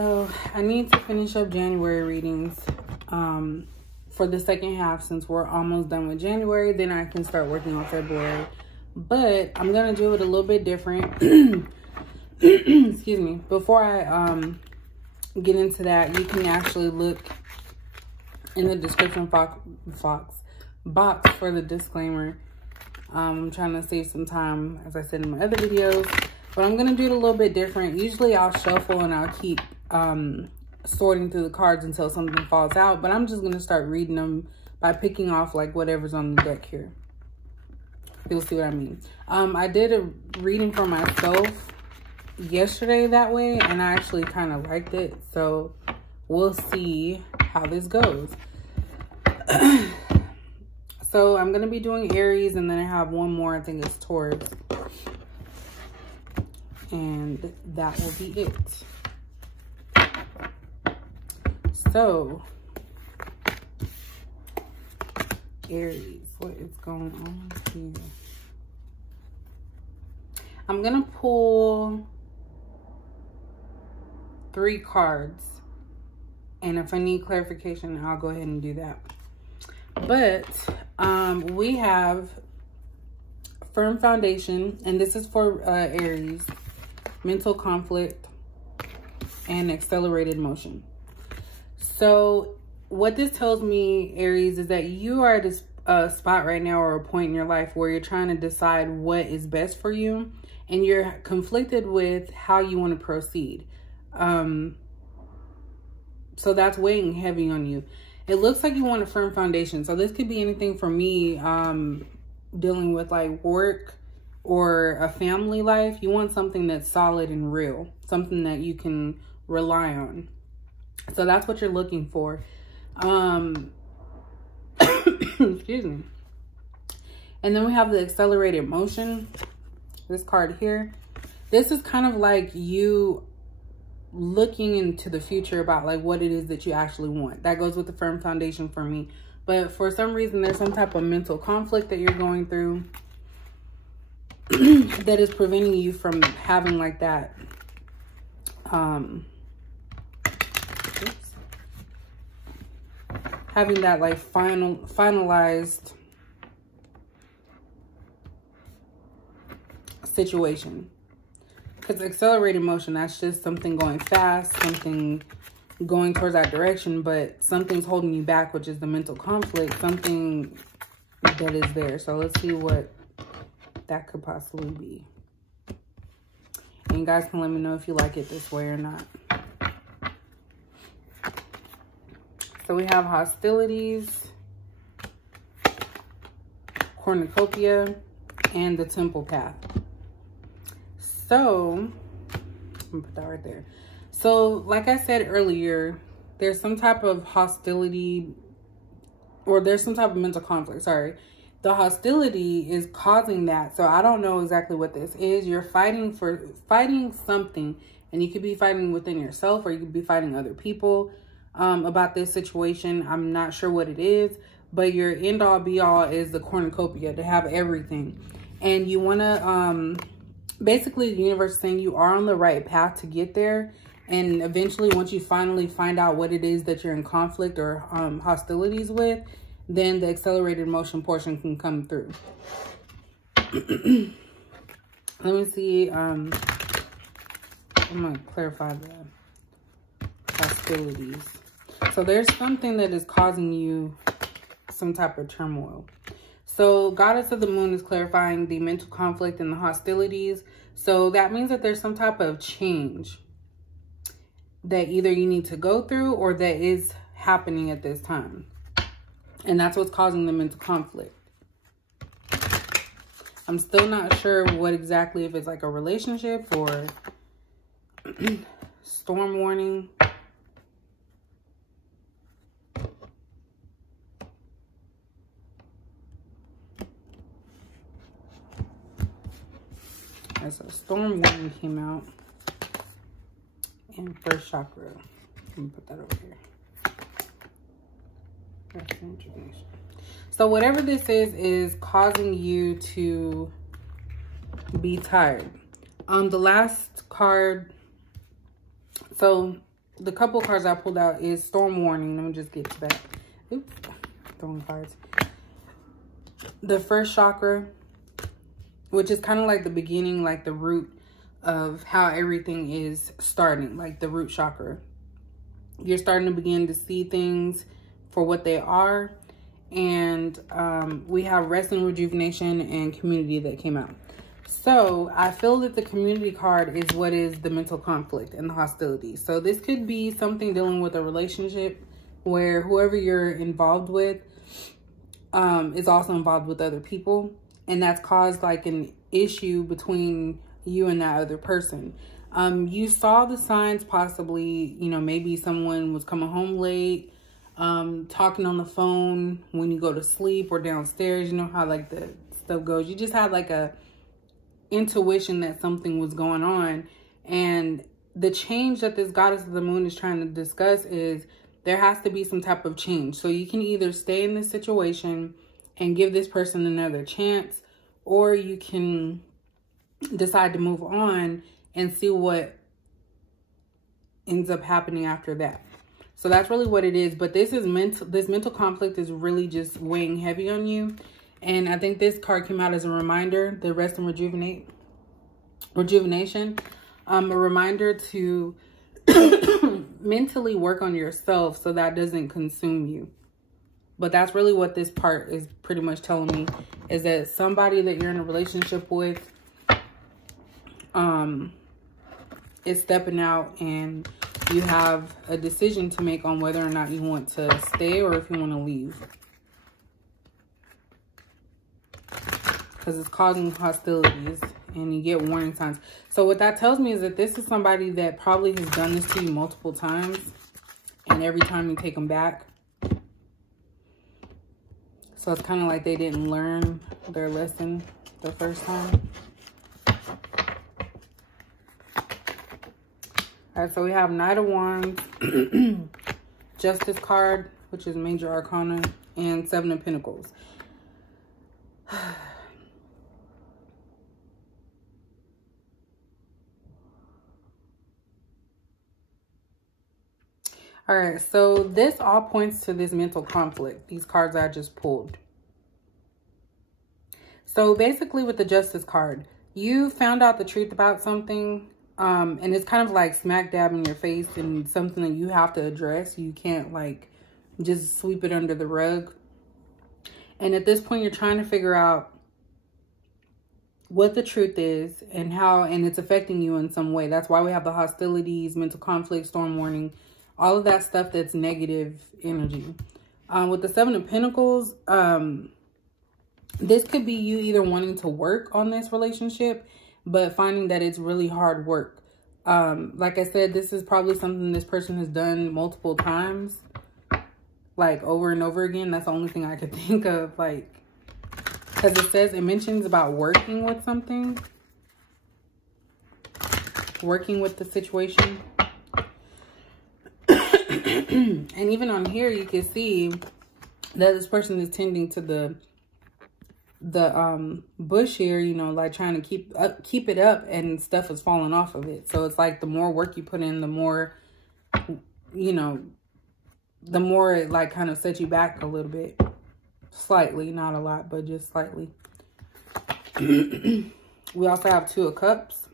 So I need to finish up January readings for the second half, since we're almost done with January. Then I can start working on February. But I'm going to do it a little bit different. Excuse me. Before I get into that, you can actually look in the description box for the disclaimer. I'm trying to save some time, as I said in my other videos. But I'm going to do it a little bit different. Usually I'll shuffle and I'll keep sorting through the cards until something falls out. But I'm just going to start reading them by picking off like whatever's on the deck here. You'll see what I mean. I did a reading for myself yesterday that way, and I actually kind of liked it. So we'll see how this goes. So I'm going to be doing Aries, and then I have one more. I think it's Taurus. And that will be it. So, Aries, what is going on here? I'm going to pull 3 cards. And if I need clarification, I'll go ahead and do that. But we have firm foundation, and this is for Aries, mental conflict, and accelerated motion. So what this tells me, Aries, is that you are at a spot right now, or a point in your life where you're trying to decide what is best for you, and you're conflicted with how you want to proceed. So that's weighing heavy on you. It looks like you want a firm foundation. So this could be anything for me, dealing with like work or a family life. You want something that's solid and real, something that you can rely on. So that's what you're looking for. Excuse me. And then we have the accelerated motion, this card here. This is kind of like you looking into the future about like what it is that you actually want. That goes with the firm foundation for me. But for some reason, there's some type of mental conflict that you're going through that is preventing you from having like that having that like finalized situation. Because accelerated motion, that's just something going fast, something going towards that direction, but something's holding you back, which is the mental conflict, something that is there. So let's see what that could possibly be. And you guys can let me know if you like it this way or not. So we have hostilities, cornucopia, and the temple path. So, I'm gonna put that right there. So, like I said earlier, there's some type of hostility, or there's some type of mental conflict, sorry. The hostility is causing that. So, I don't know exactly what this is. You're fighting something, and you could be fighting within yourself, or you could be fighting other people about this situation. I'm not sure what it is, but your end all be all is the cornucopia, to have everything. And you want to, basically, the universe is saying you are on the right path to get there. And eventually, once you finally find out what it is that you're in conflict or hostilities with, then the accelerated motion portion can come through. Let me see. I'm going to clarify the hostilities. So there's something that is causing you some type of turmoil. So Goddess of the Moon is clarifying the mental conflict and the hostilities. So that means that there's some type of change that either you need to go through or that is happening at this time. And that's what's causing the mental conflict. I'm still not sure what exactly, if it's like a relationship or storm warning. As a storm warning came out in first chakra. I'm gonna put that over here. That's the introduction. So whatever this is causing you to be tired. The last card. So the couple cards I pulled out is Storm Warning. Let me just get to that. Oops, throwing cards. The first chakra, which is kind of like the beginning, like the root of how everything is starting, like the root chakra. You're starting to begin to see things for what they are. And we have Rest and Rejuvenation and Community that came out. So I feel that the Community card is what is the mental conflict and the hostility. So this could be something dealing with a relationship where whoever you're involved with is also involved with other people. And that's caused like an issue between you and that other person. You saw the signs possibly, you know, maybe someone was coming home late, talking on the phone when you go to sleep or downstairs. You know how like the stuff goes. You just had like a intuition that something was going on. And the change that this goddess of the moon is trying to discuss is there has to be some type of change. So you can either stay in this situation and give this person another chance, or you can decide to move on and see what ends up happening after that. So that's really what it is. But this mental conflict is really just weighing heavy on you. And I think this card came out as a reminder, the Rest and Rejuvenation, a reminder to mentally work on yourself so that doesn't consume you. But that's really what this part is pretty much telling me, is that somebody that you're in a relationship with is stepping out, and you have a decision to make on whether or not you want to stay or if you want to leave. Because it's causing hostilities and you get warning signs. So what that tells me is that this is somebody that probably has done this to you multiple times, and every time you take them back. So it's kind of like they didn't learn their lesson the first time. All right, so we have Knight of Wands, Justice card, which is Major Arcana, and Seven of Pentacles. All right, so this all points to this mental conflict, these cards I just pulled. So basically with the Justice card, you found out the truth about something, and it's kind of like smack dab in your face and something that you have to address. You can't like just sweep it under the rug. And at this point, you're trying to figure out what the truth is and how, and it's affecting you in some way. That's why we have the hostilities, mental conflict, storm warning, all of that stuff that's negative energy. With the Seven of Pentacles, this could be you either wanting to work on this relationship, but finding that it's really hard work. Like I said, this is probably something this person has done multiple times, like over and over again. That's the only thing I could think of, like, because it mentions about working with something, working with the situation. And even on here, you can see that this person is tending to the bush here, you know, like trying to keep it up, and stuff is falling off of it. So it's like the more work you put in, the more, you know, the more it like kind of sets you back a little bit. Slightly, not a lot, but just slightly. We also have Two of Cups.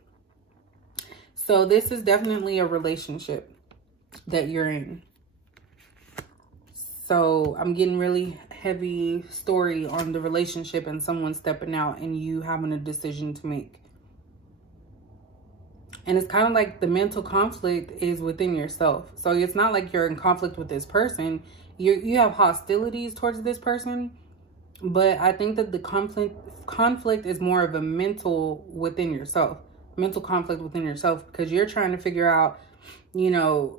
So this is definitely a relationship that you're in. So I'm getting really heavy story on the relationship and someone stepping out and you having a decision to make. And it's kind of like the mental conflict is within yourself. So it's not like you're in conflict with this person. You have hostilities towards this person. But I think that the conflict is more of a mental within yourself. Mental conflict within yourself. Because you're trying to figure out, you know,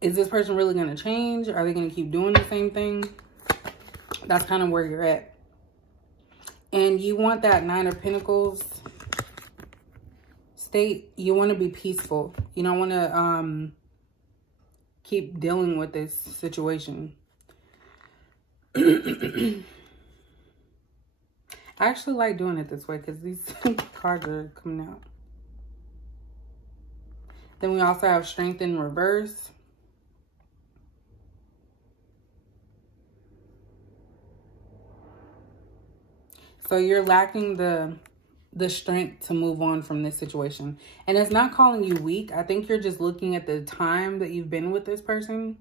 is this person really going to change? Are they going to keep doing the same thing? That's kind of where you're at. And you want that Nine of Pentacles state. You want to be peaceful. You don't want to keep dealing with this situation. I actually like doing it this way because these cards are coming out. Then we also have Strength in reverse. So you're lacking the strength to move on from this situation. And it's not calling you weak. I think you're just looking at the time that you've been with this person.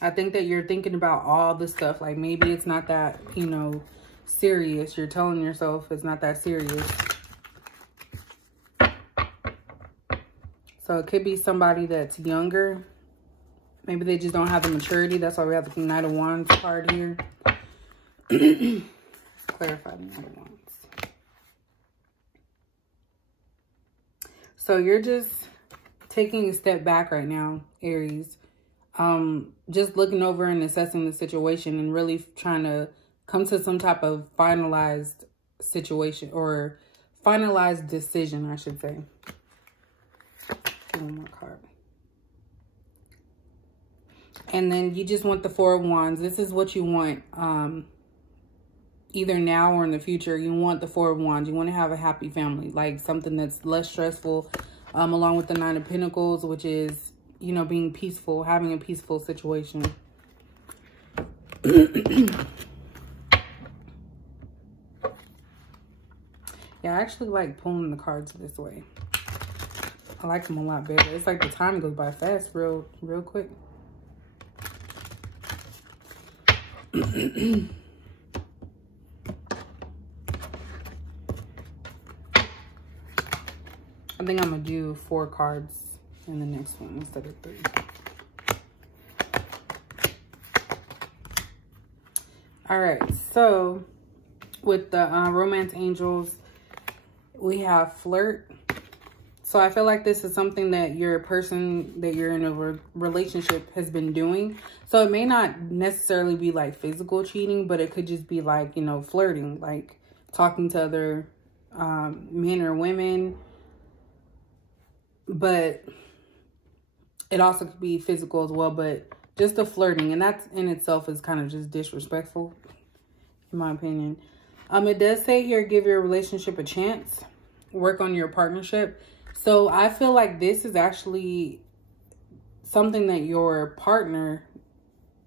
I think that you're thinking about all the stuff. Like maybe it's not that, you know, serious. You're telling yourself it's not that serious. So it could be somebody that's younger. Maybe they just don't have the maturity. That's why we have the Knight of Wands card here. Clarify the Knight of Wands. So you're just taking a step back right now, Aries. Just looking over and assessing the situation and really trying to come to some type of finalized situation or finalized decision, I should say. One more card. And then you just want the Four of Wands. This is what you want, either now or in the future. You want the Four of Wands. You want to have a happy family, like something that's less stressful, along with the Nine of Pentacles, which is, you know, being peaceful, having a peaceful situation. Yeah, I actually like pulling the cards this way. I like them a lot better. It's like the time goes by fast, real quick. I think I'm gonna do 4 cards in the next one instead of 3. All right, so with the romance angels, we have flirt. So I feel like this is something that your person that you're in a relationship has been doing. So it may not necessarily be like physical cheating, but it could just be like, you know, flirting, like talking to other men or women. But it also could be physical as well, but just the flirting. And that in itself is kind of just disrespectful, in my opinion. It does say here, give your relationship a chance. Work on your partnership. So I feel like this is actually something that your partner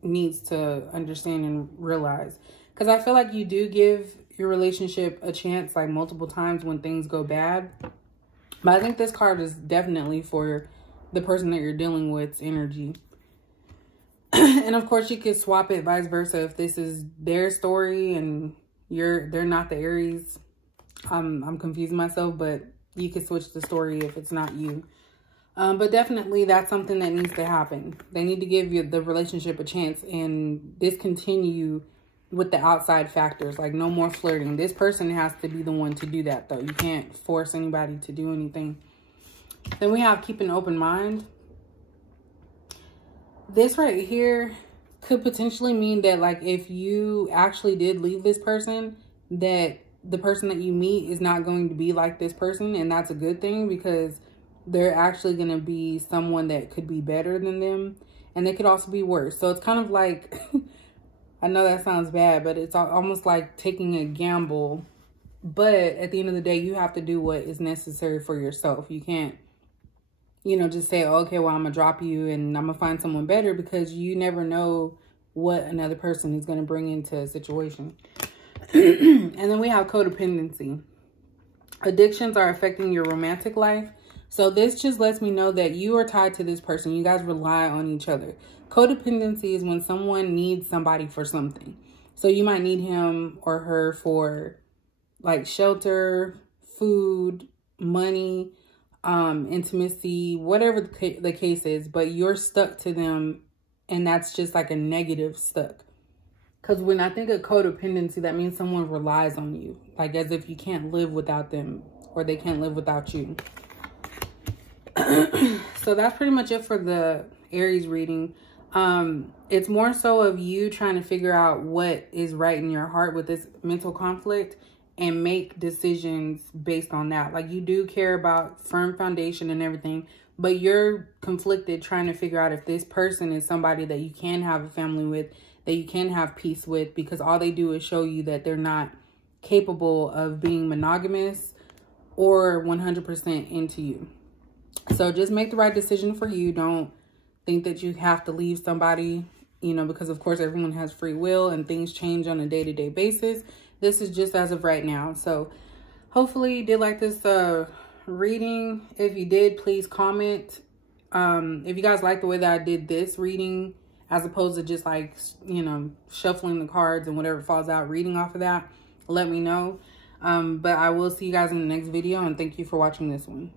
needs to understand and realize. Because I feel like you do give your relationship a chance like multiple times when things go bad. But I think this card is definitely for the person that you're dealing with's energy. And of course you could swap it vice versa if this is their story and they're not the Aries. I'm confusing myself, but you could switch the story if it's not you. But definitely that's something that needs to happen. They need to give you the relationship a chance and discontinue with the outside factors. Like no more flirting. This person has to be the one to do that though. You can't force anybody to do anything. Then we have keep an open mind. This right here could potentially mean that like if you actually did leave this person, that the person that you meet is not going to be like this person. And that's a good thing because they're actually going to be someone that could be better than them. And they could also be worse. So it's kind of like, I know that sounds bad, but it's almost like taking a gamble. But at the end of the day, you have to do what is necessary for yourself. You can't, you know, just say, okay, well, I'm going to drop you and I'm going to find someone better, because you never know what another person is going to bring into a situation. And then we have codependency. Addictions are affecting your romantic life. So this just lets me know that you are tied to this person. You guys rely on each other. Codependency is when someone needs somebody for something. So you might need him or her for like shelter, food, money, intimacy, whatever the case is, but you're stuck to them, and that's just like a negative stuck. Because when I think of codependency, that means someone relies on you, like as if you can't live without them or they can't live without you. So that's pretty much it for the Aries reading. It's more so of you trying to figure out what is right in your heart with this mental conflict and make decisions based on that. Like you do care about firm foundation and everything, but you're conflicted trying to figure out if this person is somebody that you can have a family with, that you can have peace with, because all they do is show you that they're not capable of being monogamous or 100% into you. So just make the right decision for you. Don't think that you have to leave somebody, you know, because of course everyone has free will and things change on a day-to-day basis. this is just as of right now. So hopefully you did like this reading. If you did, please comment. If you guys like the way that I did this reading, as opposed to just like, you know, shuffling the cards and whatever falls out, reading off of that, let me know. But I will see you guys in the next video, and thank you for watching this one.